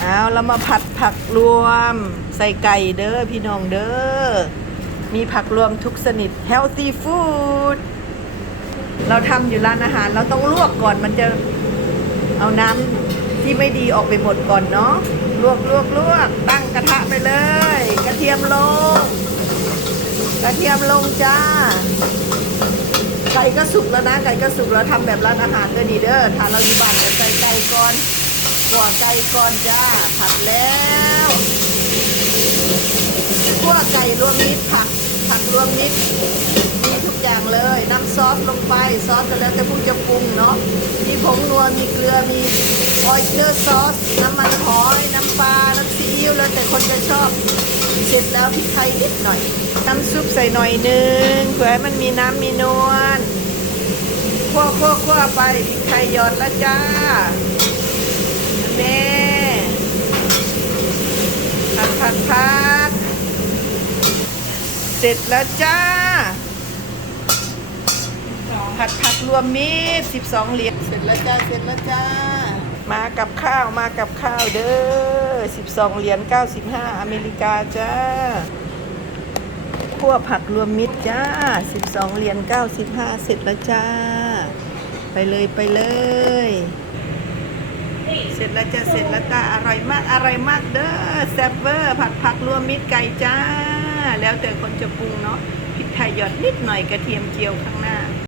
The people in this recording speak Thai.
เอาเรามาผัดผักรวม ใส่ไก่เด้อพี่น้องเด้อ มีผักรวมทุกชนิด healthy food เราทำอยู่ร้านอาหาร เราต้องลวกก่อนมันจะเอาน้ำที่ไม่ดีออกไปหมดก่อนเนาะลวกลวกลวกตั้งกระทะไปเลย กระเทียมลง กระเทียมลงจ้า ไก่ก็สุกแล้วนะ ไก่ก็สุกแล้วทำแบบร้านอาหารก็ดีเด้อถ้าเราอยู่บ้านจะใส่ไก่ก่อน กัวไก่ก่อนจ้า ผัดแล้วขั่วไก่รวมมิตรผักผักรวมมิตรมีทุกอย่างเลยน้ำซอสลงไปซอสก็แล้วแต่ผู้จะปรุงเนาะมีผงนัวมีเกลือมีออยเตอร์ซอส น้ำมันหอยน้ำปลาน้ำซีอิ๊วแล้วแต่คนจะชอบเสร็จแล้วพริกไทยนิดหน่อยน้ำซุปใส่หน่อยนึงเพื่อให้มันมีน้ำมีนวลคั่วคั่วคั่วไปพริกไทยหยอดแล้วจ้าแม่ผัดผัดผัด เสร็จแล้วจ้า ผัดผักรวมมิตร12เหรียญเสร็จแล้วจ้า เสร็จแล้วจ้า มากับข้าวมากับข้าวเด้อ12เหรียญ95อเมริกาจ้าคั่วผักรวมมิตรจ้า12เหรียญ95เสร็จแล้วจ้า ไปเลยไปเลย เสร็จแล้วจ้าเสร็จแล้วจ้าอร่อยมากอร่อยมากเด้อแซ่บเวอร์ผัดผักรวมมิตรไก่จ้า แล้วแต่คนจะปรุงเนาะพริกไทยหยอดนิดหน่อยกระเทียมเจียวข้างหน้า